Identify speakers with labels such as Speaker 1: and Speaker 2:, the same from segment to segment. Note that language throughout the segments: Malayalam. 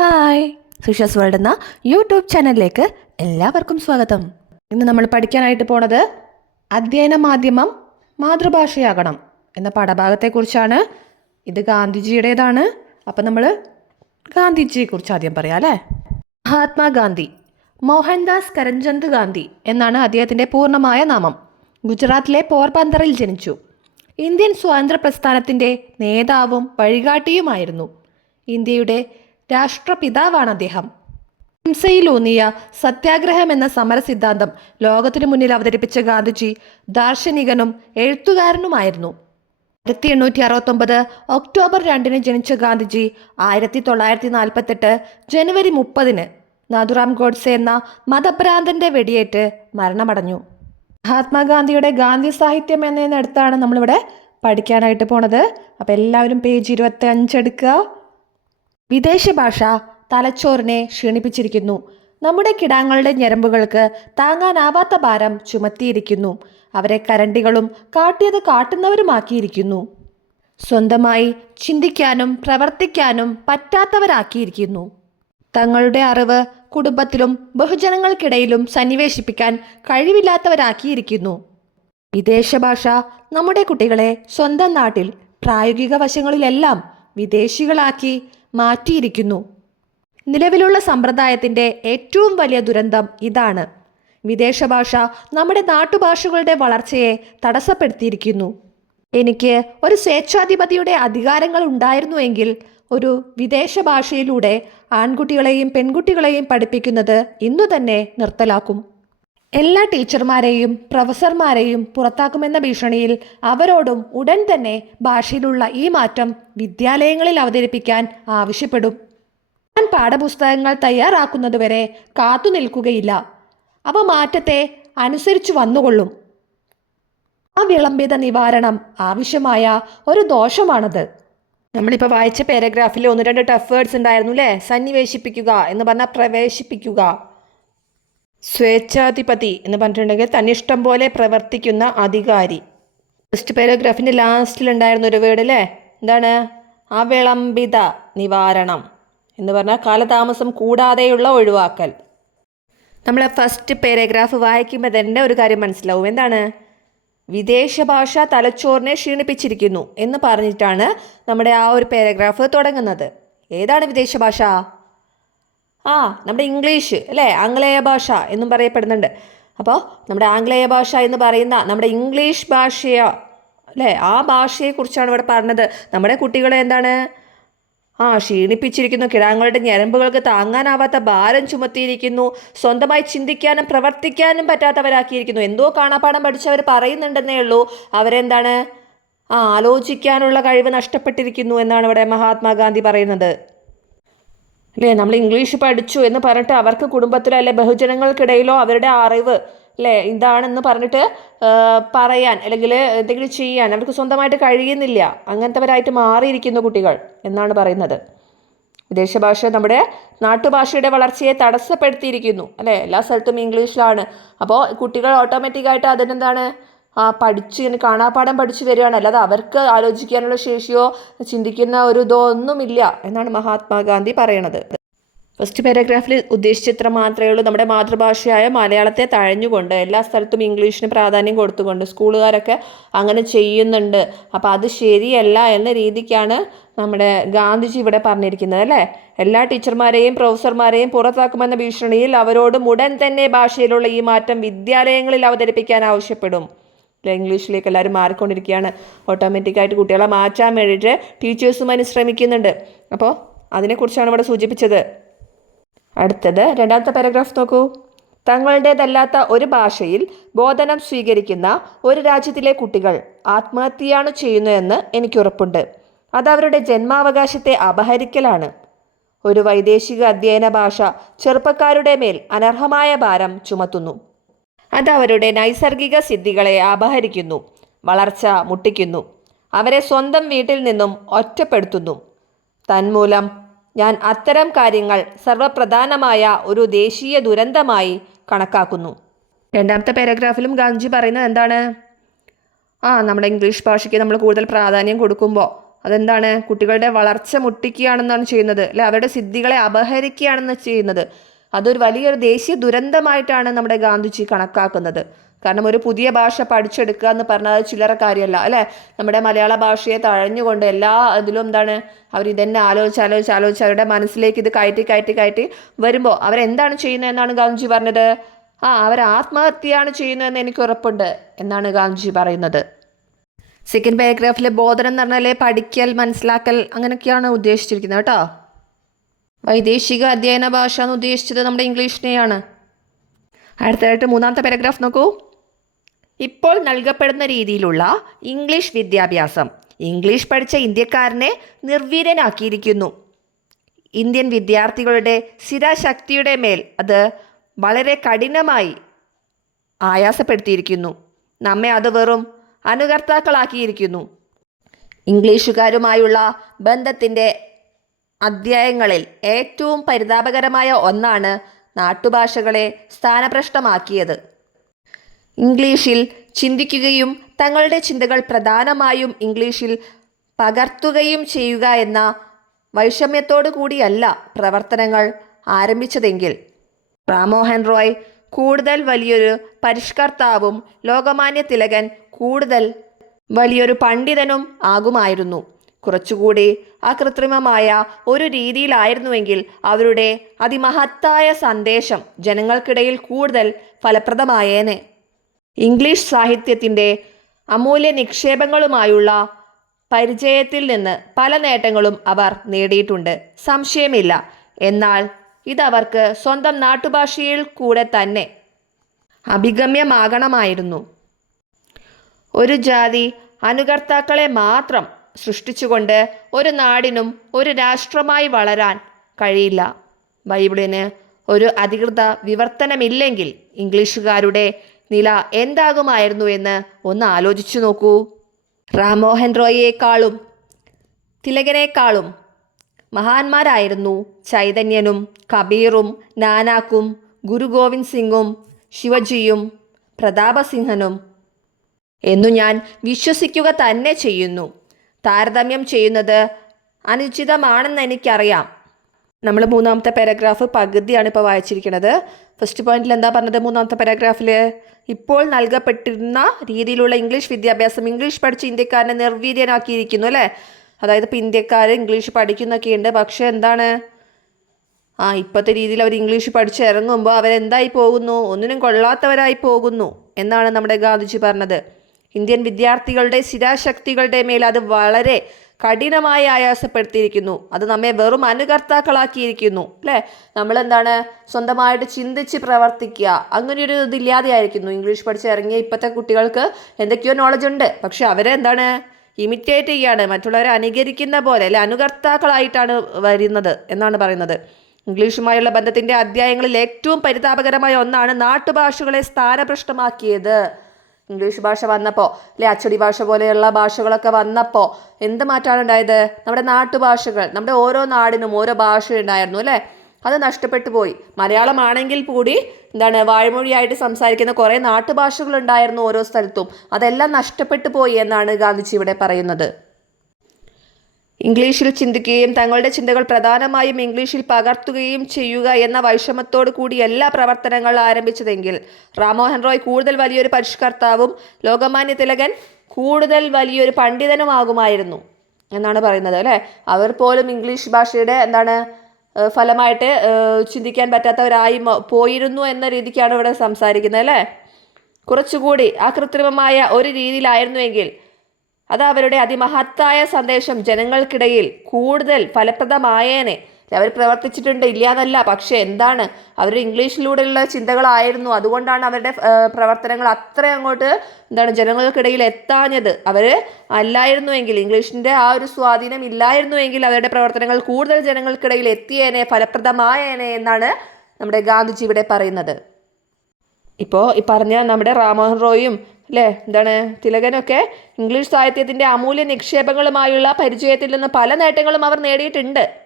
Speaker 1: ഹായ്. സുഷസ് വേൾഡ് എന്ന യൂട്യൂബ് ചാനലിലേക്ക് എല്ലാവർക്കും സ്വാഗതം. ഇന്ന് നമ്മൾ പഠിക്കാനായിട്ട് പോണത് അധ്യയന മാധ്യമം മാതൃഭാഷയാകണം എന്ന പാഠഭാഗത്തെക്കുറിച്ചാണ്. ഇത് ഗാന്ധിജിയുടേതാണ്. അപ്പം നമ്മൾ ഗാന്ധിജിയെക്കുറിച്ച് ആദ്യം പറയാം അല്ലേ? മഹാത്മാഗാന്ധി മോഹൻദാസ് കരംചന്ദ് ഗാന്ധി എന്നാണ് അദ്ദേഹത്തിന്റെ പൂർണമായ നാമം. ഗുജറാത്തിലെ പോർബന്തറിൽ ജനിച്ചു. ഇന്ത്യൻ സ്വാതന്ത്ര്യ പ്രസ്ഥാനത്തിന്റെ നേതാവും വഴികാട്ടിയുമായിരുന്നു. ഇന്ത്യയുടെ രാഷ്ട്രപിതാവാണ് അദ്ദേഹം ഹിംസയിലൂന്നിയ സത്യാഗ്രഹം എന്ന സമര സിദ്ധാന്തം ലോകത്തിനു മുന്നിൽ അവതരിപ്പിച്ച ഗാന്ധിജി ദാർശനികനും എഴുത്തുകാരനുമായിരുന്നു. ആയിരത്തി എണ്ണൂറ്റി അറുപത്തൊമ്പത് ഒക്ടോബർ രണ്ടിന് ജനിച്ച ഗാന്ധിജി ആയിരത്തി തൊള്ളായിരത്തി നാൽപ്പത്തെട്ട് ജനുവരി മുപ്പതിന് നാഥുറാം ഗോഡ്സെ എന്ന മതഭ്രാന്തന്റെ വെടിയേറ്റ് മരണമടഞ്ഞു. മഹാത്മാഗാന്ധിയുടെ ഗാന്ധി സാഹിത്യം എന്നതിനടുത്താണ് നമ്മളിവിടെ പഠിക്കാനായിട്ട് പോണത്. അപ്പോൾ എല്ലാവരും പേജ് ഇരുപത്തി അഞ്ചെടുക്കുക വിദേശ ഭാഷ തലച്ചോറിനെ ക്ഷീണിപ്പിച്ചിരിക്കുന്നു. നമ്മുടെ കിടാങ്ങളുടെ ഞരമ്പുകൾക്ക് താങ്ങാനാവാത്ത ഭാരം ചുമത്തിയിരിക്കുന്നു. അവരെ കരണ്ടികളും കാട്ടിയത് കാട്ടുന്നവരുമാക്കിയിരിക്കുന്നു. സ്വന്തമായി ചിന്തിക്കാനും പ്രവർത്തിക്കാനും പറ്റാത്തവരാക്കിയിരിക്കുന്നു. തങ്ങളുടെ അറിവ് കുടുംബത്തിലും ബഹുജനങ്ങൾക്കിടയിലും സന്നിവേശിപ്പിക്കാൻ കഴിവില്ലാത്തവരാക്കിയിരിക്കുന്നു. വിദേശ ഭാഷ നമ്മുടെ കുട്ടികളെ സ്വന്തം നാട്ടിൽ പ്രായോഗിക വശങ്ങളിലെല്ലാം വിദേശികളാക്കി മാറ്റിയിരിക്കുന്നു. നിലവിലുള്ള സമ്പ്രദായത്തിന്റെ ഏറ്റവും വലിയ ദുരന്തം ഇതാണ്. വിദേശ ഭാഷ നമ്മുടെ നാട്ടുഭാഷകളുടെ വളർച്ചയെ തടസ്സപ്പെടുത്തിയിരിക്കുന്നു. എനിക്ക് ഒരു സ്വേച്ഛാധിപതിയുടെ അധികാരങ്ങൾ ഉണ്ടായിരുന്നുവെങ്കിൽ ഒരു വിദേശ ഭാഷയിലൂടെ ആൺകുട്ടികളെയും പെൺകുട്ടികളെയും പഠിപ്പിക്കുന്നത് ഇന്നു തന്നെ നിർത്തലാക്കും. എല്ലാ ടീച്ചർമാരെയും പ്രൊഫസർമാരെയും പുറത്താക്കുമെന്ന ഭീഷണിയിൽ അവരോടും ഉടൻ തന്നെ ഭാഷയിലുള്ള ഈ മാറ്റം വിദ്യാലയങ്ങളിൽ അവതരിപ്പിക്കാൻ ആവശ്യപ്പെടും. ഞാൻ പാഠപുസ്തകങ്ങൾ തയ്യാറാക്കുന്നതുവരെ കാത്തു നിൽക്കുകയില്ല. അവ മാറ്റത്തെ അനുസരിച്ചു വന്നുകൊള്ളും. ആ വിളംബിത നിവാരണം ആവശ്യമായ ഒരു ദോഷമാണത്. നമ്മളിപ്പോൾ വായിച്ച പാരഗ്രാഫിൽ ഒന്ന് രണ്ട് ടഫ് വേർഡ്സ് ഉണ്ടായിരുന്നു അല്ലേ സന്നിവേശിപ്പിക്കുക എന്ന് പറഞ്ഞാൽ പ്രവേശിപ്പിക്കുക. സ്വേച്ഛാധിപതി എന്ന് പറഞ്ഞിട്ടുണ്ടെങ്കിൽ തന്നിഷ്ടം പോലെ പ്രവർത്തിക്കുന്ന അധികാരി. ഫസ്റ്റ് പാരഗ്രാഫിന്റെ ലാസ്റ്റിലുണ്ടായിരുന്ന ഒരു വേർഡ് അല്ലേ എന്താണ്? അവിളംബിത നിവാരണം എന്ന് പറഞ്ഞാൽ കാലതാമസം കൂടാതെയുള്ള ഒഴിവാക്കൽ. നമ്മൾ ഫസ്റ്റ് പാരഗ്രാഫ് വായിക്കുമ്പോൾ തന്നെ ഒരു കാര്യം മനസ്സിലാവും. എന്താണ്? വിദേശ ഭാഷ തലച്ചോറിനെ ക്ഷീണിപ്പിച്ചിരിക്കുന്നു എന്ന് പറഞ്ഞിട്ടാണ് നമ്മുടെ ആ ഒരു പാരഗ്രാഫ് തുടങ്ങുന്നത്. ഏതാണ് വിദേശ ഭാഷ? ആ നമ്മുടെ ഇംഗ്ലീഷ് അല്ലേ? ആംഗ്ലേയ ഭാഷ എന്നും പറയപ്പെടുന്നുണ്ട്. അപ്പോൾ നമ്മുടെ ആംഗ്ലേയ ഭാഷ എന്ന് പറയുന്ന നമ്മുടെ ഇംഗ്ലീഷ് ഭാഷയോ അല്ലേ? ആ ഭാഷയെക്കുറിച്ചാണ് ഇവിടെ പറഞ്ഞത്. നമ്മുടെ കുട്ടികളെ എന്താണ്? ആ ക്ഷീണിപ്പിച്ചിരിക്കുന്നു കിടാങ്ങളുടെ ഞരമ്പുകൾക്ക് താങ്ങാനാവാത്ത ഭാരം ചുമത്തിയിരിക്കുന്നു സ്വന്തമായി ചിന്തിക്കാനും പ്രവർത്തിക്കാനും പറ്റാത്തവരാക്കിയിരിക്കുന്നു. എന്തോ കാണാപ്പാടം പഠിച്ചവർ പറയുന്നുണ്ടെന്നേ ഉള്ളൂ. അവരെന്താണ്? ആ ആലോചിക്കാനുള്ള കഴിവ് നഷ്ടപ്പെട്ടിരിക്കുന്നു എന്നാണ് ഇവിടെ മഹാത്മാഗാന്ധി പറയുന്നത്. അല്ലേ? നമ്മൾ ഇംഗ്ലീഷ് പഠിച്ചു എന്ന് പറഞ്ഞിട്ട് അവർക്ക് കുടുംബത്തിലോ അല്ലെ ബഹുജനങ്ങൾക്കിടയിലോ അവരുടെ അറിവ് അല്ലേ? ഇതാണെന്ന് പറഞ്ഞിട്ട് പറയാൻ അല്ലെങ്കിൽ എന്തെങ്കിലും ചെയ്യാൻ അവർക്ക് സ്വന്തമായിട്ട് കഴിയുന്നില്ല. അങ്ങനത്തെവരായിട്ട് മാറിയിരിക്കുന്നു കുട്ടികൾ എന്നാണ് പറയുന്നത്. വിദേശ ഭാഷ നമ്മുടെ നാട്ടുഭാഷയുടെ വളർച്ചയെ തടസ്സപ്പെടുത്തിയിരിക്കുന്നു അല്ലേ? എല്ലാ സ്ഥലത്തും ഇംഗ്ലീഷിലാണ്. അപ്പോൾ കുട്ടികൾ ഓട്ടോമാറ്റിക്കായിട്ട് അതിനെന്താണ് പഠിച്ച് ഇങ്ങനെ കാണാപ്പാടം പഠിച്ചു വരികയാണ്. അല്ലാതെ അവർക്ക് ആലോചിക്കാനുള്ള ശേഷിയോ ചിന്തിക്കുന്ന ഒരു ഇതോ ഒന്നുമില്ല എന്നാണ് മഹാത്മാഗാന്ധി പറയണത്. ഫസ്റ്റ് പാരഗ്രാഫിൽ ഉദ്ദേശിച്ചിത്ര മാത്രമേ ഉള്ളൂ. നമ്മുടെ മാതൃഭാഷയായ മലയാളത്തെ തഴഞ്ഞുകൊണ്ട് എല്ലാ സ്ഥലത്തും ഇംഗ്ലീഷിന് പ്രാധാന്യം കൊടുത്തുകൊണ്ട് സ്കൂളുകാരൊക്കെ അങ്ങനെ ചെയ്യുന്നുണ്ട്. അപ്പോൾ അത് ശരിയല്ല എന്ന രീതിക്കാണ് നമ്മുടെ ഗാന്ധിജി ഇവിടെ പറഞ്ഞിരിക്കുന്നത് അല്ലേ? എല്ലാ ടീച്ചർമാരെയും പ്രൊഫസർമാരെയും പുറത്താക്കുമെന്ന ഭീഷണിയിൽ അവരോടും ഉടൻ തന്നെ ഭാഷയിലുള്ള ഈ മാറ്റം വിദ്യാലയങ്ങളിൽ അവതരിപ്പിക്കാൻ ആവശ്യപ്പെടും. ഇംഗ്ലീഷിലേക്ക് എല്ലാവരും മാറിക്കൊണ്ടിരിക്കുകയാണ്. ഓട്ടോമാറ്റിക്കായിട്ട് കുട്ടികളെ മാറ്റാൻ വേണ്ടിയിട്ട് ടീച്ചേഴ്സും അതിന് ശ്രമിക്കുന്നുണ്ട്. അപ്പോൾ അതിനെക്കുറിച്ചാണ് ഇവിടെ സൂചിപ്പിച്ചത്. അടുത്തത് രണ്ടാമത്തെ പാരഗ്രാഫ് നോക്കൂ. തങ്ങളുടേതല്ലാത്ത ഒരു ഭാഷയിൽ ബോധനം സ്വീകരിക്കുന്ന ഒരു രാജ്യത്തിലെ കുട്ടികൾ ആത്മഹത്യയാണ് ചെയ്യുന്നതെന്ന് എനിക്ക് ഉറപ്പുണ്ട്. അത് അവരുടെ ജന്മാവകാശത്തെ അപഹരിക്കലാണ്. ഒരു വൈദേശിക അധ്യയന ഭാഷ ചെറുപ്പക്കാരുടെ മേൽ അനർഹമായ ഭാരം ചുമത്തുന്നു. അത് അവരുടെ നൈസർഗിക സിദ്ധികളെ അപഹരിക്കുന്നു വളർച്ച മുട്ടിക്കുന്നു അവരെ സ്വന്തം വീട്ടിൽ നിന്നും ഒറ്റപ്പെടുത്തുന്നു. തന്മൂലം ഞാൻ അത്തരം കാര്യങ്ങൾ സർവപ്രധാനമായ ഒരു ദേശീയ ദുരന്തമായി കണക്കാക്കുന്നു. രണ്ടാമത്തെ പാരഗ്രാഫിലും ഗാന്ധിജി പറയുന്നത് എന്താണ്? ആ നമ്മുടെ ഇംഗ്ലീഷ് ഭാഷയ്ക്ക് നമ്മൾ കൂടുതൽ പ്രാധാന്യം കൊടുക്കുമ്പോൾ അതെന്താണ്? കുട്ടികളുടെ വളർച്ച മുട്ടിക്കുകയാണെന്നാണ് ചെയ്യുന്നത് അല്ലെ? അവരുടെ സിദ്ധികളെ അപഹരിക്കുകയാണെന്ന് ചെയ്യുന്നത്. അതൊരു വലിയൊരു ദേശീയ ദുരന്തമായിട്ടാണ് നമ്മുടെ ഗാന്ധിജി കണക്കാക്കുന്നത്. കാരണം ഒരു പുതിയ ഭാഷ പഠിച്ചെടുക്കുക എന്ന് പറഞ്ഞാൽ അത് ചില്ലറ കാര്യമല്ല അല്ലേ? നമ്മുടെ മലയാള ഭാഷയെ തഴഞ്ഞുകൊണ്ട് എല്ലാ ഇതിലും എന്താണ് അവർ ഇതന്നെ ആലോചിച്ച് ആലോചിച്ച് ആലോചിച്ച് അവരുടെ മനസ്സിലേക്ക് ഇത് കയറ്റി കയറ്റി കയറ്റി വരുമ്പോൾ അവരെന്താണ് ചെയ്യുന്നതെന്നാണ് ഗാന്ധിജി പറഞ്ഞത്? ആ അവർ ആത്മഹത്യയാണ് ചെയ്യുന്നതെന്ന് എനിക്ക് ഉറപ്പുണ്ട് എന്നാണ് ഗാന്ധിജി പറയുന്നത്. സെക്കൻഡ് പാരഗ്രാഫിലെ ബോധനം എന്ന് പറഞ്ഞാൽ പഠിക്കൽ മനസ്സിലാക്കൽ അങ്ങനെയൊക്കെയാണ് ഉദ്ദേശിച്ചിരിക്കുന്നത് കേട്ടോ. വൈദേശിക അധ്യയന ഭാഷ എന്ന് ഉദ്ദേശിച്ചത് നമ്മുടെ ഇംഗ്ലീഷിനെയാണ്. അടുത്തതായിട്ട് മൂന്നാമത്തെ പാരഗ്രാഫ് നോക്കൂ. ഇപ്പോൾ നൽകപ്പെടുന്ന രീതിയിലുള്ള ഇംഗ്ലീഷ് വിദ്യാഭ്യാസം. ഇംഗ്ലീഷ് പഠിച്ച ഇന്ത്യക്കാരനെ നിർവീര്യനാക്കിയിരിക്കുന്നു. ഇന്ത്യൻ വിദ്യാർത്ഥികളുടെ സ്ഥിരശക്തിയുടെ മേൽ അത് വളരെ കഠിനമായി ആയാസപ്പെടുത്തിയിരിക്കുന്നു. നമ്മെ അത് വെറും അനുകർത്താക്കളാക്കിയിരിക്കുന്നു. ഇംഗ്ലീഷുകാരുമായുള്ള ബന്ധത്തിന്റെ അധ്യായങ്ങളിൽ ഏറ്റവും പരിതാപകരമായ ഒന്നാണ് നാട്ടുഭാഷകളെ സ്ഥാനഭ്രഷ്ടമാക്കിയത്. ഇംഗ്ലീഷിൽ ചിന്തിക്കുകയും തങ്ങളുടെ ചിന്തകൾ പ്രധാനമായും ഇംഗ്ലീഷിൽ പകർത്തുകയും ചെയ്യുക എന്ന വൈഷമ്യത്തോടു കൂടിയല്ല പ്രവർത്തനങ്ങൾ ആരംഭിച്ചതെങ്കിൽ. റാമോഹൻ റോയ് കൂടുതൽ വലിയൊരു പരിഷ്കർത്താവും ലോകമാന്യ തിലകൻ കൂടുതൽ വലിയൊരു പണ്ഡിതനും ആകുമായിരുന്നു. കുറച്ചുകൂടി അകൃത്രിമമായ ഒരു രീതിയിലായിരുന്നുവെങ്കിൽ അവരുടെ അതിമഹത്തായ സന്ദേശം ജനങ്ങൾക്കിടയിൽ കൂടുതൽ ഫലപ്രദമായേനെ. ഇംഗ്ലീഷ് സാഹിത്യത്തിന്റെ അമൂല്യ നിക്ഷേപങ്ങളുമായുള്ള പരിചയത്തിൽ നിന്ന് പല നേട്ടങ്ങളും അവർ നേടിയിട്ടുണ്ട്. സംശയമില്ല. എന്നാൽ ഇതവർക്ക് സ്വന്തം നാട്ടുഭാഷയിൽ കൂടെ തന്നെ അഭിഗമ്യമാകണമായിരുന്നു. ഒരു ജാതി അനുകർത്താക്കളെ മാത്രം സൃഷ്ടിച്ചുകൊണ്ട് ഒരു നാടിനും ഒരു രാഷ്ട്രമായി വളരാൻ കഴിയില്ല. ബൈബിളിന് ഒരു അധികൃത വിവർത്തനമില്ലെങ്കിൽ ഇംഗ്ലീഷുകാരുടെ നില എന്താകുമായിരുന്നു എന്ന് ഒന്ന് ആലോചിച്ചു നോക്കൂ. റാംമോഹൻ റോയിയേക്കാളും തിലകനേക്കാളും മഹാന്മാരായിരുന്നു ചൈതന്യനും കബീറും നാനാക്കും ഗുരു ഗോവിന്ദ് സിംഗും ശിവജിയും പ്രതാപസിംഹനും. എന്നു ഞാൻ വിശ്വസിക്കുക തന്നെ ചെയ്യുന്നു. താരതമ്യം ചെയ്യുന്നത് അനുചിതമാണെന്ന് എനിക്കറിയാം. നമ്മൾ മൂന്നാമത്തെ പാരഗ്രാഫ് പകുതിയാണ് ഇപ്പോൾ വായിച്ചിരിക്കുന്നത്. ഫസ്റ്റ് പോയിന്റിൽ എന്താ പറഞ്ഞത് മൂന്നാമത്തെ പാരഗ്രാഫിൽ? ഇപ്പോൾ നൽകപ്പെട്ടിരുന്ന രീതിയിലുള്ള ഇംഗ്ലീഷ് വിദ്യാഭ്യാസം ഇംഗ്ലീഷ് പഠിച്ച് ഇന്ത്യക്കാരനെ നിർവീര്യനാക്കിയിരിക്കുന്നു അല്ലേ? അതായത് ഇപ്പോൾ ഇന്ത്യക്കാർ ഇംഗ്ലീഷ് പഠിക്കുന്നൊക്കെ ഉണ്ട്. പക്ഷേ എന്താണ്? ആ ഇപ്പോഴത്തെ രീതിയിൽ അവർ ഇംഗ്ലീഷ് പഠിച്ച് ഇറങ്ങുമ്പോൾ അവരെന്തായി പോകുന്നു? ഒന്നിനും കൊള്ളാത്തവരായി പോകുന്നു എന്നാണ് നമ്മുടെ ഗാന്ധിജി പറഞ്ഞത്. ഇന്ത്യൻ വിദ്യാർത്ഥികളുടെ സ്ഥിരാശക്തികളുടെ മേൽ അത് വളരെ കഠിനമായി ആയാസപ്പെടുത്തിയിരിക്കുന്നു. അത് നമ്മെ വെറും അനുകർത്താക്കളാക്കിയിരിക്കുന്നു അല്ലേ? നമ്മളെന്താണ് സ്വന്തമായിട്ട് ചിന്തിച്ച് പ്രവർത്തിക്കുക. അങ്ങനെയൊരു ഇതില്ലാതെയായിരിക്കുന്നു. ഇംഗ്ലീഷ് പഠിച്ച് ഇറങ്ങിയ ഇപ്പോഴത്തെ കുട്ടികൾക്ക് എന്തൊക്കെയോ നോളജ് ഉണ്ട്. പക്ഷെ അവരെ എന്താണ് ഇമിറ്റേറ്റ് ചെയ്യാണ്. മറ്റുള്ളവരെ അനുകരിക്കുന്ന പോലെ അല്ലെ? അനുകർത്താക്കളായിട്ടാണ് വരുന്നത് എന്നാണ് പറയുന്നത്. ഇംഗ്ലീഷുമായുള്ള ബന്ധത്തിന്റെ അധ്യായങ്ങളിൽ ഏറ്റവും പരിതാപകരമായ ഒന്നാണ് നാട്ടുഭാഷകളെ സ്ഥാനഭ്രഷ്ടമാക്കിയത്. ഇംഗ്ലീഷ് ഭാഷ വന്നപ്പോൾ അല്ലെ അച്ചടി ഭാഷ പോലെയുള്ള ഭാഷകളൊക്കെ വന്നപ്പോൾ എന്ത് മാറ്റമാണ് ഉണ്ടായത്? നമ്മുടെ നാട്ടുഭാഷകൾ നമ്മുടെ ഓരോ നാടിനും ഓരോ ഭാഷ ഉണ്ടായിരുന്നു അല്ലേ? അത് നഷ്ടപ്പെട്ടു പോയി. മലയാളമാണെങ്കിൽ കൂടി എന്താണ് വാഴ്മൊഴിയായിട്ട് സംസാരിക്കുന്ന കുറേ നാട്ടുഭാഷകൾ ഉണ്ടായിരുന്നു ഓരോ സ്ഥലത്തും. അതെല്ലാം നഷ്ടപ്പെട്ടു പോയി എന്നാണ് ഗാന്ധിജി ഇവിടെ പറയുന്നത്. ഇംഗ്ലീഷിൽ ചിന്തിക്കുകയും തങ്ങളുടെ ചിന്തകൾ പ്രധാനമായും ഇംഗ്ലീഷിൽ പകർത്തുകയും ചെയ്യുക എന്ന വൈഷമത്തോടു കൂടി എല്ലാ പ്രവർത്തനങ്ങൾ ആരംഭിച്ചതെങ്കിൽ റാമോഹൻ റോയ് കൂടുതൽ വലിയൊരു പരിഷ്കർത്താവും ലോകമാന്യ തിലകൻ കൂടുതൽ വലിയൊരു പണ്ഡിതനുമാകുമായിരുന്നു എന്നാണ് പറയുന്നത് അല്ലേ? അവർ പോലും ഇംഗ്ലീഷ് ഭാഷയുടെ എന്താണ് ഫലമായിട്ട് ചിന്തിക്കാൻ പറ്റാത്തവരായി പോയിരുന്നു എന്ന രീതിക്കാണ് ഇവിടെ സംസാരിക്കുന്നത് അല്ലേ? കുറച്ചുകൂടി അകൃത്രിമമായ ഒരു രീതിയിലായിരുന്നുവെങ്കിൽ അത് അവരുടെ അതിമഹത്തായ സന്ദേശം ജനങ്ങൾക്കിടയിൽ കൂടുതൽ ഫലപ്രദമായേനെ. അവർ പ്രവർത്തിച്ചിട്ടുണ്ട് ഇല്ല എന്നല്ല പക്ഷെ എന്താണ്? അവർ ഇംഗ്ലീഷിലൂടെയുള്ള ചിന്തകളായിരുന്നു. അതുകൊണ്ടാണ് അവരുടെ പ്രവർത്തനങ്ങൾ അത്ര അങ്ങോട്ട് എന്താണ് ജനങ്ങൾക്കിടയിൽ എത്താഞ്ഞത്. അവർ അല്ലായിരുന്നുവെങ്കിൽ ഇംഗ്ലീഷിന്റെ ആ ഒരു സ്വാധീനം ഇല്ലായിരുന്നുവെങ്കിൽ അവരുടെ പ്രവർത്തനങ്ങൾ കൂടുതൽ ജനങ്ങൾക്കിടയിൽ എത്തിയേനെ ഫലപ്രദമായേനെ എന്നാണ് നമ്മുടെ ഗാന്ധിജി ഇവിടെ പറയുന്നത്. ഇപ്പോൾ ഈ പറഞ്ഞ നമ്മുടെ റാമോഹൻ റോയും അല്ലേ എന്താണ്? തിലകനൊക്കെ ഇംഗ്ലീഷ് സാഹിത്യത്തിന്റെ അമൂല്യ നിക്ഷേപങ്ങളുമായുള്ള പരിചയത്തിൽ നിന്ന് പല നേട്ടങ്ങളും അവർ നേടിയിട്ടുണ്ട്.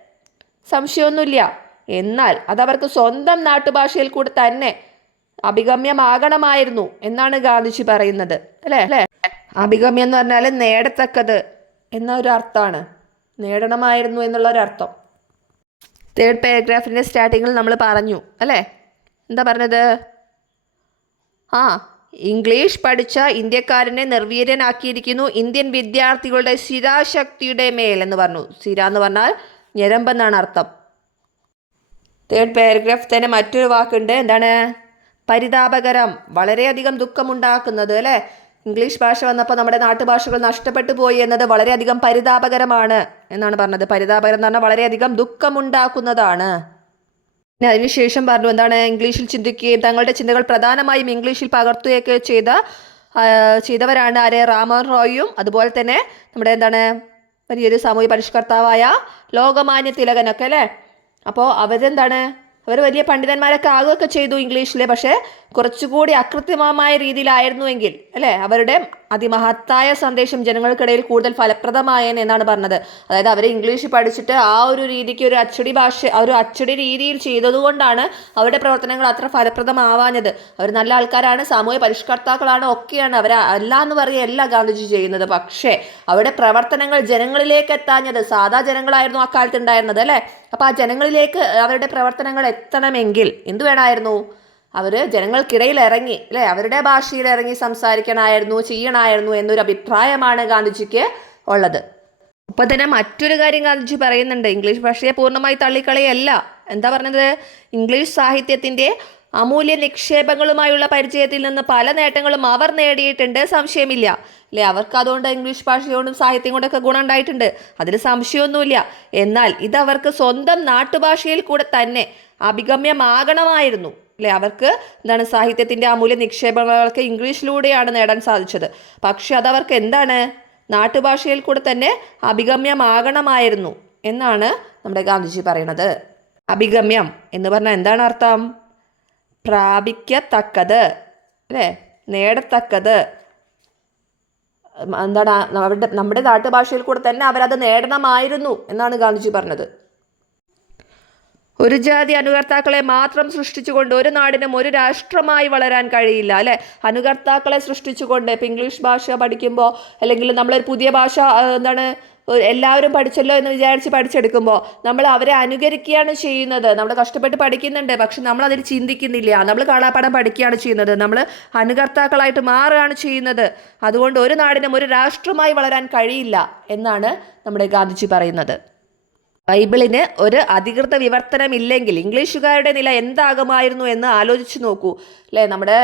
Speaker 1: സംശയമൊന്നുമില്ല. എന്നാൽ അതവർക്ക് സ്വന്തം നാട്ടുഭാഷയിൽ കൂടെ തന്നെ അഭിഗമ്യമാകണമായിരുന്നു എന്നാണ് ഗാന്ധിജി പറയുന്നത്. അല്ലേ? അല്ലേ? അഭിഗമ്യം എന്ന് പറഞ്ഞാൽ നേടത്തക്കത് എന്ന ഒരു അർത്ഥമാണ് നേടണമായിരുന്നു എന്നുള്ള അർത്ഥം. തേർഡ് പാരഗ്രാഫിന്റെ സ്റ്റാർട്ടിങ്ങിൽ നമ്മൾ പറഞ്ഞു. അല്ലേ? എന്താ പറഞ്ഞത്? ആ ഇംഗ്ലീഷ് പഠിച്ച ഇന്ത്യക്കാരനെ നിർവീര്യനാക്കിയിരിക്കുന്നു. ഇന്ത്യൻ വിദ്യാർത്ഥികളുടെ ശിരാശക്തിയുടെ മേൽ എന്ന് പറഞ്ഞു. സ്ഥിര എന്ന് പറഞ്ഞാൽ ഞരമ്പെന്നാണ് അർത്ഥം. തേർഡ് പാരഗ്രാഫ് തന്നെ മറ്റൊരു വാക്കുണ്ട്. എന്താണ്? പരിതാപകരം. വളരെയധികം ദുഃഖമുണ്ടാക്കുന്നത് അല്ലേ? ഇംഗ്ലീഷ് ഭാഷ വന്നപ്പോൾ നമ്മുടെ നാട്ടുഭാഷകൾ നഷ്ടപ്പെട്ടു പോയി എന്നത് വളരെയധികം പരിതാപകരമാണ് എന്നാണ് പറഞ്ഞത്. പരിതാപകരം എന്ന് പറഞ്ഞാൽ വളരെയധികം ദുഃഖമുണ്ടാക്കുന്നതാണ്. പിന്നെ അതിനുശേഷം പറഞ്ഞു എന്താണ് ഇംഗ്ലീഷിൽ ചിന്തിക്കുകയും തങ്ങളുടെ ചിന്തകൾ പ്രധാനമായും ഇംഗ്ലീഷിൽ പകർത്തുകയൊക്കെ ചെയ്ത ചെയ്തവരാണ് ആരെ? റാമൻ റോയും. അതുപോലെ തന്നെ നമ്മുടെ എന്താണ് വലിയൊരു സാമൂഹ്യ പരിഷ്കർത്താവായ ലോകമാന്യ തിലകനൊക്കെ അല്ലേ? അപ്പോൾ അവരെന്താണ് അവർ വലിയ പണ്ഡിതന്മാരൊക്കെ ആകുകയൊക്കെ ചെയ്തു ഇംഗ്ലീഷിൽ പക്ഷേ കുറച്ചുകൂടി അകൃത്യമായ രീതിയിലായിരുന്നുവെങ്കിൽ അല്ലേ? അവരുടെ അതിമഹത്തായ സന്ദേശം ജനങ്ങൾക്കിടയിൽ കൂടുതൽ ഫലപ്രദമായേനെ എന്നാണ് പറഞ്ഞത്. അതായത് അവർ ഇംഗ്ലീഷ് പഠിച്ചിട്ട് ആ ഒരു രീതിക്ക് ഒരു അച്ചടി ഭാഷ ഒരു അച്ചടി രീതിയിൽ ചെയ്തതുകൊണ്ടാണ് അവരുടെ പ്രവർത്തനങ്ങൾ അത്ര ഫലപ്രദമാവാഞ്ഞത്. അവർ നല്ല ആൾക്കാരാണ് സാമൂഹ്യ പരിഷ്കർത്താക്കളാണ് ഒക്കെയാണ്. അവർ അല്ല എന്ന് പറയല്ല ഗാന്ധിജി ചെയ്യുന്നത്. പക്ഷേ അവരുടെ പ്രവർത്തനങ്ങൾ ജനങ്ങളിലേക്ക് എത്താഞ്ഞത് സാധാ ജനങ്ങളായിരുന്നു ആ കാലത്ത് ഉണ്ടായിരുന്നത് അല്ലേ? അപ്പോൾ ആ ജനങ്ങളിലേക്ക് അവരുടെ പ്രവർത്തനങ്ങൾ എത്തണമെങ്കിൽ എന്ത് വേണമായിരുന്നു അവർ ജനങ്ങൾക്കിടയിൽ ഇറങ്ങി അല്ലേ? അവരുടെ ഭാഷയിൽ ഇറങ്ങി സംസാരിക്കണമായിരുന്നു ചെയ്യണമായിരുന്നു എന്നൊരു അഭിപ്രായമാണ് ഗാന്ധിജിക്ക് ഉള്ളത്. അപ്പോൾ തന്നെ മറ്റൊരു കാര്യം ഗാന്ധിജി പറയുന്നുണ്ട് ഇംഗ്ലീഷ് ഭാഷയെ പൂർണമായി തള്ളിക്കളയല്ല. എന്താ പറഞ്ഞത്? ഇംഗ്ലീഷ് സാഹിത്യത്തിന്റെ അമൂല്യ നിക്ഷേപങ്ങളുമായുള്ള പരിചയത്തിൽ നിന്ന് പല നേട്ടങ്ങളും അവർ നേടിയിട്ടുണ്ട് സംശയമില്ല. അല്ലേ? അവർക്ക് അതുകൊണ്ട് ഇംഗ്ലീഷ് ഭാഷയോടും സാഹിത്യം കൊണ്ടൊക്കെ ഗുണം ഉണ്ടായിട്ടുണ്ട്. അതിൽ സംശയമൊന്നുമില്ല. എന്നാൽ ഇത് അവർക്ക് സ്വന്തം നാട്ടുഭാഷയിൽ കൂടെ തന്നെ അഭിഗമ്യമാകണമായിരുന്നു. അല്ലേ അവർക്ക് എന്താണ് സാഹിത്യത്തിന്റെ അമൂല്യ നിക്ഷേപങ്ങളൊക്കെ ഇംഗ്ലീഷിലൂടെയാണ് നേടാൻ സാധിച്ചത്. പക്ഷെ അതവർക്ക് എന്താണ്? നാട്ടുഭാഷയിൽ കൂടെ തന്നെ അഭിഗമ്യമാകണമായിരുന്നു എന്നാണ് നമ്മുടെ ഗാന്ധിജി പറയണത്. അഭിഗമ്യം എന്ന് പറഞ്ഞാൽ എന്താണ് അർത്ഥം? പ്രാപിക്കത്തക്കത് അല്ലേ? നേടത്തക്കത്. എന്താണ് അവരുടെ നമ്മുടെ നാട്ടുഭാഷയിൽ കൂടെ തന്നെ അവരത് നേടണമായിരുന്നു എന്നാണ് ഗാന്ധിജി പറഞ്ഞത്. ഒരു ജാതി അനുകർത്താക്കളെ മാത്രം സൃഷ്ടിച്ചുകൊണ്ട് ഒരു നാടിനും ഒരു രാഷ്ട്രമായി വളരാൻ കഴിയില്ല അല്ലെ? അനുകർത്താക്കളെ സൃഷ്ടിച്ചുകൊണ്ട് ഇപ്പം ഇംഗ്ലീഷ് ഭാഷ പഠിക്കുമ്പോൾ അല്ലെങ്കിൽ നമ്മളൊരു പുതിയ ഭാഷ എന്താണ് എല്ലാവരും പഠിച്ചല്ലോ എന്ന് വിചാരിച്ച് പഠിച്ചെടുക്കുമ്പോൾ നമ്മൾ അവരെ അനുകരിക്കുകയാണ് ചെയ്യുന്നത്. നമ്മൾ കഷ്ടപ്പെട്ട് പഠിക്കുന്നുണ്ട് പക്ഷെ നമ്മൾ അതിൽ ചിന്തിക്കുന്നില്ല. നമ്മൾ കാണാപ്പാടം പഠിക്കുകയാണ് ചെയ്യുന്നത്. നമ്മൾ അനുകർത്താക്കളായിട്ട് മാറുകയാണ് ചെയ്യുന്നത്. അതുകൊണ്ട് ഒരു നാടിനും ഒരു രാഷ്ട്രമായി വളരാൻ കഴിയില്ല എന്നാണ് നമ്മുടെ ഗാന്ധിജി പറയുന്നത്. ബൈബിളിന് ഒരു അധികൃത വിവർത്തനം ഇല്ലെങ്കിൽ ഇംഗ്ലീഷുകാരുടെ നില എന്താകുമായിരുന്നു എന്ന് ആലോചിച്ചു നോക്കൂ. അല്ലേ? നമ്മുടെ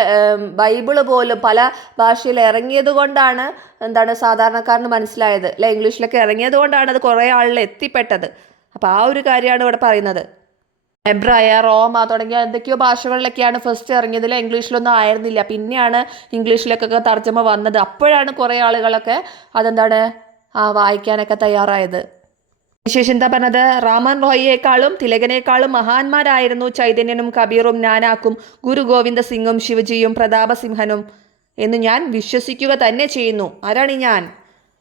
Speaker 1: ബൈബിൾ പോലും പല ഭാഷയിൽ ഇറങ്ങിയത് കൊണ്ടാണ് എന്താണ് സാധാരണക്കാരന് മനസ്സിലായത്. അല്ലെ? ഇംഗ്ലീഷിലൊക്കെ ഇറങ്ങിയത് കൊണ്ടാണ് അത് കുറേ ആളിൽ എത്തിപ്പെട്ടത്. അപ്പോൾ ആ ഒരു കാര്യമാണ് ഇവിടെ പറയുന്നത്. എബ്രായ റോമ തുടങ്ങിയ എന്തൊക്കെയോ ഭാഷകളിലൊക്കെയാണ് ഫസ്റ്റ് ഇറങ്ങിയതിൽ ഇംഗ്ലീഷിലൊന്നും ആയിരുന്നില്ല. പിന്നെയാണ് ഇംഗ്ലീഷിലേക്കൊക്കെ തർജമ വന്നത്. അപ്പോഴാണ് കുറേ ആളുകളൊക്കെ അതെന്താണ് വായിക്കാനൊക്കെ തയ്യാറായത്. വിശേഷം എന്താ പറഞ്ഞത്? രാമൻ റോയിയേക്കാളും തിലകനേക്കാളും മഹാന്മാരായിരുന്നു ചൈതന്യനും കബീറും നാനാക്കും ഗുരു ഗോവിന്ദ സിംഗും ശിവജിയും പ്രതാപസിംഹനും എന്ന് ഞാൻ വിശ്വസിക്കുക തന്നെ ചെയ്യുന്നു. ആരാണ് ഞാൻ?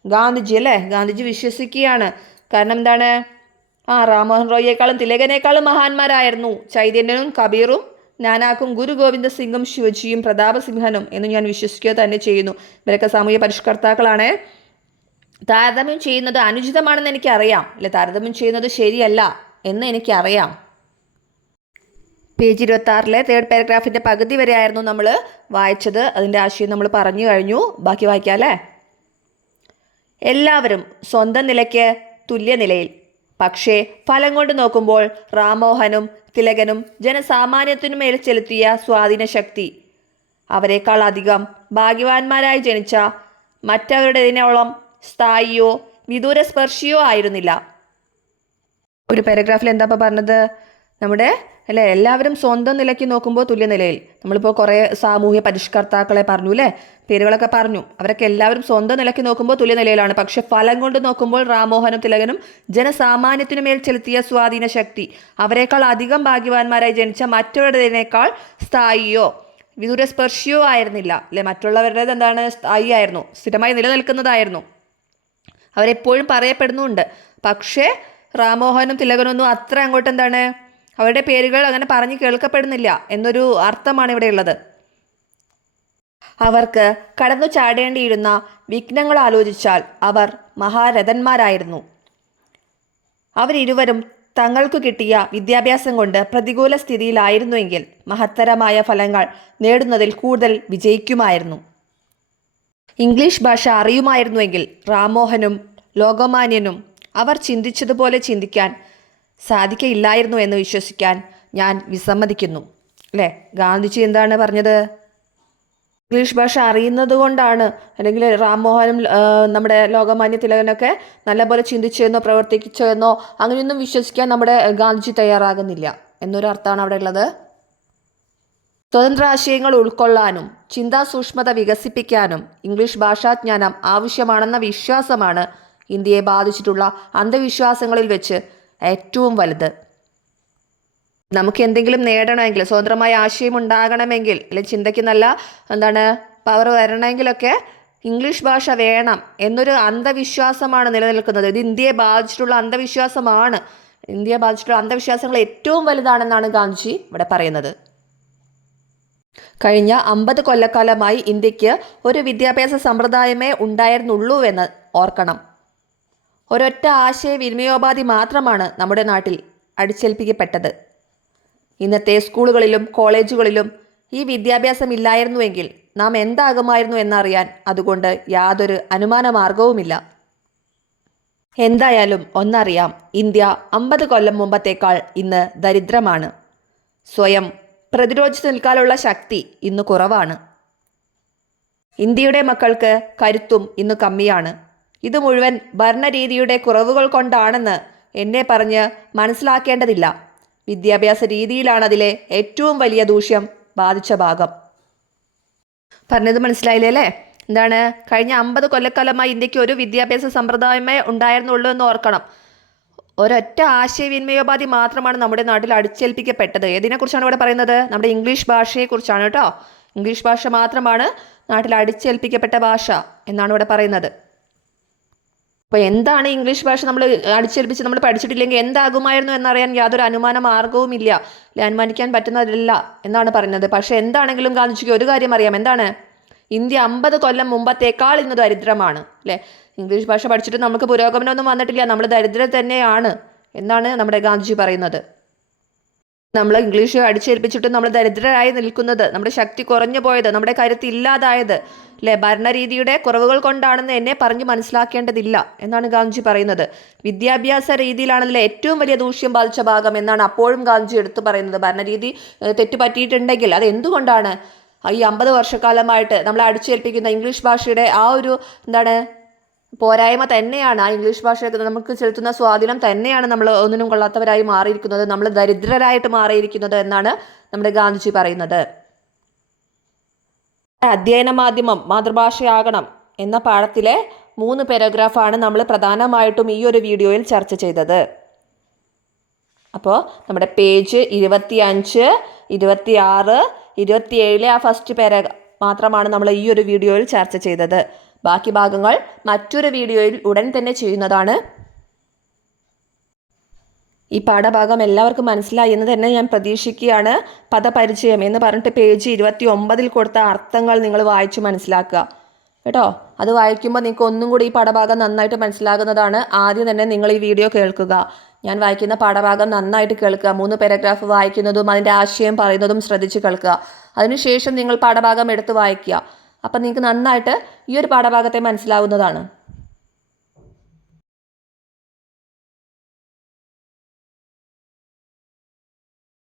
Speaker 1: ഗാന്ധിജി അല്ലേ? ഗാന്ധിജി വിശ്വസിക്കുകയാണ്. കാരണം എന്താണ്? ആ റാമോഹൻ റോയിയേക്കാളും തിലകനേക്കാളും മഹാന്മാരായിരുന്നു ചൈതന്യനും കബീറും നാനാക്കും ഗുരു ഗോവിന്ദ സിംഗും ശിവജിയും പ്രതാപസിംഹനും എന്ന് ഞാൻ വിശ്വസിക്കുക തന്നെ ചെയ്യുന്നു. ഇവരൊക്കെ സാമൂഹ്യ പരിഷ്കർത്താക്കളാണ്. താരതമ്യം ചെയ്യുന്നത് അനുചിതമാണെന്ന് എനിക്കറിയാം. അല്ലെ? താരതമ്യം ചെയ്യുന്നത് ശരിയല്ല എന്ന് എനിക്കറിയാം. പേജ് ഇരുപത്തി ആറിലെ തേർഡ് പാരഗ്രാഫിന്റെ പകുതി വരെ ആയിരുന്നു നമ്മൾ വായിച്ചത്. അതിന്റെ ആശയം നമ്മൾ പറഞ്ഞു കഴിഞ്ഞു. ബാക്കി വായിക്കാം അല്ലേ? എല്ലാവരും സ്വന്തം നിലയ്ക്ക് തുല്യനിലയിൽ പക്ഷേ ഫലം കൊണ്ട് നോക്കുമ്പോൾ റാമോഹനും തിലകനും ജനസാമാന്യത്തിനു മേൽ ചെലുത്തിയ സ്വാധീന ശക്തി. അവരെക്കാൾ അധികം ഭാഗ്യവാന്മാരായി ജനിച്ച മറ്റവരുടേതിനോളം സ്ഥായിയോ വിദൂരസ്പർശിയോ ആയിരുന്നില്ല. ഒരു പാരഗ്രാഫിൽ എന്താ പറഞ്ഞത്? നമ്മുടെ അല്ലേ എല്ലാവരും സ്വന്തം നിലയ്ക്ക് നോക്കുമ്പോൾ തുല്യനിലയിൽ നമ്മളിപ്പോൾ കുറേ സാമൂഹ്യ പരിഷ്കർത്താക്കളെ പറഞ്ഞു അല്ലേ? പേരുകളൊക്കെ പറഞ്ഞു. അവരൊക്കെ എല്ലാവരും സ്വന്തം നിലയ്ക്ക് നോക്കുമ്പോൾ തുല്യനിലയിലാണ് പക്ഷെ ഫലം കൊണ്ട് നോക്കുമ്പോൾ റാമോഹനും തിലകനും ജനസാമാന്യത്തിനു മേൽ ചെലുത്തിയ സ്വാധീന ശക്തി. അവരെക്കാൾ അധികം ഭാഗ്യവാന്മാരായി ജനിച്ച മറ്റുള്ളവരുടേതിനേക്കാൾ സ്ഥായിയോ വിദൂരസ്പർശിയോ ആയിരുന്നില്ല. അല്ലെ മറ്റുള്ളവരുടേത് എന്താണ്? സ്ഥായി ആയിരുന്നു. സ്ഥിരമായി നിലനിൽക്കുന്നതായിരുന്നു. അവരെപ്പോഴും പറയപ്പെടുന്നുണ്ട്. പക്ഷേ റാമോഹനും തിലകനൊന്നും അത്ര അങ്ങോട്ട് എന്താണ് അവരുടെ പേരുകൾ അങ്ങനെ പറഞ്ഞു കേൾക്കപ്പെടുന്നില്ല എന്നൊരു അർത്ഥമാണ് ഇവിടെ ഉള്ളത്. അവർക്ക് കടന്നു ചാടേണ്ടിയിരുന്ന വിഘ്നങ്ങൾ ആലോചിച്ചാൽ അവർ മഹാരഥന്മാരായിരുന്നു. അവരിരുവരും തങ്ങൾക്ക് കിട്ടിയ വിദ്യാഭ്യാസം കൊണ്ട് പ്രതികൂല സ്ഥിതിയിലായിരുന്നുവെങ്കിൽ മഹത്തരമായ ഫലങ്ങൾ നേടുന്നതിൽ കൂടുതൽ വിജയിക്കുമായിരുന്നു. ഇംഗ്ലീഷ് ഭാഷ അറിയുമായിരുന്നുവെങ്കിൽ റാമോഹനും ലോകമാന്യനും അവർ ചിന്തിച്ചതുപോലെ ചിന്തിക്കാൻ സാധിക്കയില്ലായിരുന്നു എന്ന് വിശ്വസിക്കാൻ ഞാൻ വിസമ്മതിക്കുന്നു. അല്ലേ? ഗാന്ധിജി എന്താണ് പറഞ്ഞത്? ഇംഗ്ലീഷ് ഭാഷ അറിയുന്നത് കൊണ്ടാണ് അല്ലെങ്കിൽ റാംമോഹനും നമ്മുടെ ലോകമാന്യ തിലകനൊക്കെ നല്ലപോലെ ചിന്തിച്ചെന്നോ പ്രവർത്തിച്ചെന്നോ അങ്ങനെയൊന്നും വിശ്വസിക്കാൻ നമ്മുടെ ഗാന്ധിജി തയ്യാറാകുന്നില്ല എന്നൊരു അർത്ഥമാണ് അവിടെ ഉള്ളത്. സ്വതന്ത്ര ആശയങ്ങൾ ഉൾക്കൊള്ളാനും ചിന്താസൂക്ഷ്മത വികസിപ്പിക്കാനും ഇംഗ്ലീഷ് ഭാഷാജ്ഞാനം ആവശ്യമാണെന്ന വിശ്വാസമാണ് ഇന്ത്യയെ ബാധിച്ചിട്ടുള്ള അന്ധവിശ്വാസങ്ങളിൽ വെച്ച് ഏറ്റവും വലുത്. നമുക്ക് എന്തെങ്കിലും നേടണമെങ്കിൽ സ്വതന്ത്രമായ ആശയം ഉണ്ടാകണമെങ്കിൽ അല്ലെങ്കിൽ ചിന്തയ്ക്ക് നല്ല എന്താണ് പവർ വരണമെങ്കിലൊക്കെ ഇംഗ്ലീഷ് ഭാഷ വേണം എന്നൊരു അന്ധവിശ്വാസമാണ് നിലനിൽക്കുന്നത്. ഇത് ഇന്ത്യയെ ബാധിച്ചിട്ടുള്ള അന്ധവിശ്വാസമാണ്. ഇന്ത്യയെ ബാധിച്ചിട്ടുള്ള അന്ധവിശ്വാസങ്ങൾ ഏറ്റവും വലുതാണെന്നാണ് ഗാന്ധിജി ഇവിടെ പറയുന്നത്. കഴിഞ്ഞ അമ്പത് കൊല്ലക്കാലമായി ഇന്ത്യയ്ക്ക് ഒരു വിദ്യാഭ്യാസ സമ്പ്രദായമേ ഉണ്ടായിരുന്നുള്ളൂ എന്ന് ഓർക്കണം. ഒരൊറ്റ ആശയവിനിമയോപാധി മാത്രമാണ് നമ്മുടെ നാട്ടിൽ അടിച്ചേൽപ്പിക്കപ്പെട്ടത്. ഇന്നത്തെ സ്കൂളുകളിലും കോളേജുകളിലും ഈ വിദ്യാഭ്യാസം ഇല്ലായിരുന്നുവെങ്കിൽ നാം എന്താകുമായിരുന്നു എന്നറിയാൻ അതുകൊണ്ട് യാതൊരു അനുമാന മാർഗവുമില്ല എന്തായാലും ഒന്നറിയാം ഇന്ത്യ അമ്പത് കൊല്ലം മുമ്പത്തേക്കാൾ ഇന്ന് ദരിദ്രമാണ്. സ്വയം പ്രതിരോധിച്ചു നിൽക്കാനുള്ള ശക്തി ഇന്ന് കുറവാണ്. ഇന്ത്യയുടെ മക്കൾക്ക് കരുത്തും ഇന്ന് കമ്മിയാണ്. ഇത് മുഴുവൻ ഭരണരീതിയുടെ കുറവുകൾ കൊണ്ടാണെന്ന് എന്നെ പറഞ്ഞ് മനസ്സിലാക്കേണ്ടതില്ല. വിദ്യാഭ്യാസ രീതിയിലാണ് അതിലെ ഏറ്റവും വലിയ ദൂഷ്യം ബാധിച്ച ഭാഗം. പറഞ്ഞത് മനസ്സിലായില്ലേ അല്ലേ? എന്താണ്? കഴിഞ്ഞ അമ്പത് കൊല്ലക്കാലമായി ഇന്ത്യയ്ക്ക് ഒരു വിദ്യാഭ്യാസ സമ്പ്രദായമേ ഉണ്ടായിരുന്നുള്ളൂ എന്ന് ഓർക്കണം. ഒരൊറ്റ ആശയവിനിമയോപാധി മാത്രമാണ് നമ്മുടെ നാട്ടിൽ അടിച്ചേൽപ്പിക്കപ്പെട്ടത്. ഏതിനെക്കുറിച്ചാണ് ഇവിടെ പറയുന്നത്? നമ്മുടെ ഇംഗ്ലീഷ് ഭാഷയെക്കുറിച്ചാണ് കേട്ടോ. ഇംഗ്ലീഷ് ഭാഷ മാത്രമാണ് നാട്ടിൽ അടിച്ചേൽപ്പിക്കപ്പെട്ട ഭാഷ എന്നാണ് ഇവിടെ പറയുന്നത്. അപ്പോൾ എന്താണ് ഇംഗ്ലീഷ് ഭാഷ നമ്മൾ അടിച്ചേൽപ്പിച്ച് നമ്മൾ പഠിച്ചിട്ടില്ലെങ്കിൽ എന്താകുമായിരുന്നു എന്നറിയാൻ യാതൊരു അനുമാന മാർഗവുമില്ല അല്ലെ അനുമാനിക്കാൻ പറ്റുന്നതല്ല എന്നാണ് പറയുന്നത്. പക്ഷേ എന്താണെങ്കിലും ഗാന്ധിജിക്ക് ഒരു കാര്യം അറിയാം. എന്താണ്? ഇന്ത്യ അമ്പത് കൊല്ലം മുമ്പത്തേക്കാൾ ഇന്ന് ദരിദ്രമാണ്. അല്ലേ? ഇംഗ്ലീഷ് ഭാഷ പഠിച്ചിട്ട് നമുക്ക് പുരോഗമനമൊന്നും വന്നിട്ടില്ല. നമ്മൾ ദരിദ്ര തന്നെയാണ് എന്നാണ് നമ്മുടെ ഗാന്ധിജി പറയുന്നത്. നമ്മൾ ഇംഗ്ലീഷ് അടിച്ചേൽപ്പിച്ചിട്ട് നമ്മൾ ദരിദ്രരായി നിൽക്കുന്നത് നമ്മുടെ ശക്തി കുറഞ്ഞു പോയത് നമ്മുടെ കരുത്ത് ഇല്ലാതായത് അല്ലെ ഭരണരീതിയുടെ കുറവുകൾ കൊണ്ടാണെന്ന് എന്നെ പറഞ്ഞു മനസ്സിലാക്കേണ്ടതില്ല എന്നാണ് ഗാന്ധിജി പറയുന്നത്. വിദ്യാഭ്യാസ രീതിയിലാണല്ലേ ഏറ്റവും വലിയ ദൂഷ്യം ബാധിച്ച ഭാഗം എന്നാണ് അപ്പോഴും ഗാന്ധിജി എടുത്തു പറയുന്നത്. ഭരണരീതി തെറ്റുപറ്റിയിട്ടുണ്ടെങ്കിൽ അത് എന്തുകൊണ്ടാണ് ഈ അമ്പത് വർഷക്കാലമായിട്ട് നമ്മളെ അടിച്ചേൽപ്പിക്കുന്ന ഇംഗ്ലീഷ് ഭാഷയുടെ ആ ഒരു എന്താണ് പോരായ്മ തന്നെയാണ്. ആ ഇംഗ്ലീഷ് ഭാഷയൊക്കെ നമുക്ക് ചെലുത്തുന്ന സ്വാധീനം തന്നെയാണ് നമ്മൾ ഒന്നിനും കൊള്ളാത്തവരായി മാറിയിരിക്കുന്നത്. നമ്മൾ ദരിദ്രരായിട്ട് മാറിയിരിക്കുന്നത് എന്നാണ് നമ്മുടെ ഗാന്ധിജി പറയുന്നത്. അധ്യയന മാധ്യമം മാതൃഭാഷയാകണം എന്ന പാഠത്തിലെ മൂന്ന് പാരഗ്രാഫാണ് നമ്മൾ പ്രധാനമായിട്ടും ഈ ഒരു വീഡിയോയിൽ ചർച്ച ചെയ്തത്. അപ്പോൾ നമ്മുടെ പേജ് ഇരുപത്തി അഞ്ച് ഇരുപത്തി ആറ് ഇരുപത്തിയേഴിലെ ആ ഫസ്റ്റ് പേര മാത്രമാണ് നമ്മൾ ഈ ഒരു വീഡിയോയിൽ ചർച്ച ചെയ്തത്. ബാക്കി ഭാഗങ്ങൾ മറ്റൊരു വീഡിയോയിൽ ഉടൻ തന്നെ ചെയ്യുന്നതാണ്. ഈ പാഠഭാഗം എല്ലാവർക്കും മനസ്സിലായി എന്ന് തന്നെ ഞാൻ പ്രതീക്ഷിക്കുകയാണ്. പദപരിചയം എന്ന് പറഞ്ഞിട്ട് പേജ് ഇരുപത്തി ഒമ്പതിൽ കൊടുത്ത അർത്ഥങ്ങൾ നിങ്ങൾ വായിച്ച് മനസ്സിലാക്കുക. കേട്ടോ? അത് വായിക്കുമ്പോൾ നിങ്ങൾക്ക് ഒന്നും കൂടി ഈ പാഠഭാഗം നന്നായിട്ട് മനസ്സിലാകുന്നതാണ്. ആദ്യം തന്നെ നിങ്ങൾ ഈ വീഡിയോ കേൾക്കുക. ഞാൻ വായിക്കുന്ന പാഠഭാഗം നന്നായിട്ട് കേൾക്കുക. മൂന്ന് പാരഗ്രാഫ് വായിക്കുന്നതും അതിന്റെ ആശയം പറയുന്നതും ശ്രദ്ധിച്ച് കേൾക്കുക. അതിനുശേഷം നിങ്ങൾ പാഠഭാഗം എടുത്ത് വായിക്കുക. അപ്പം നിങ്ങൾക്ക് നന്നായിട്ട് ഈ ഒരു പാഠഭാഗത്തെ മനസ്സിലാവുന്നതാണ്.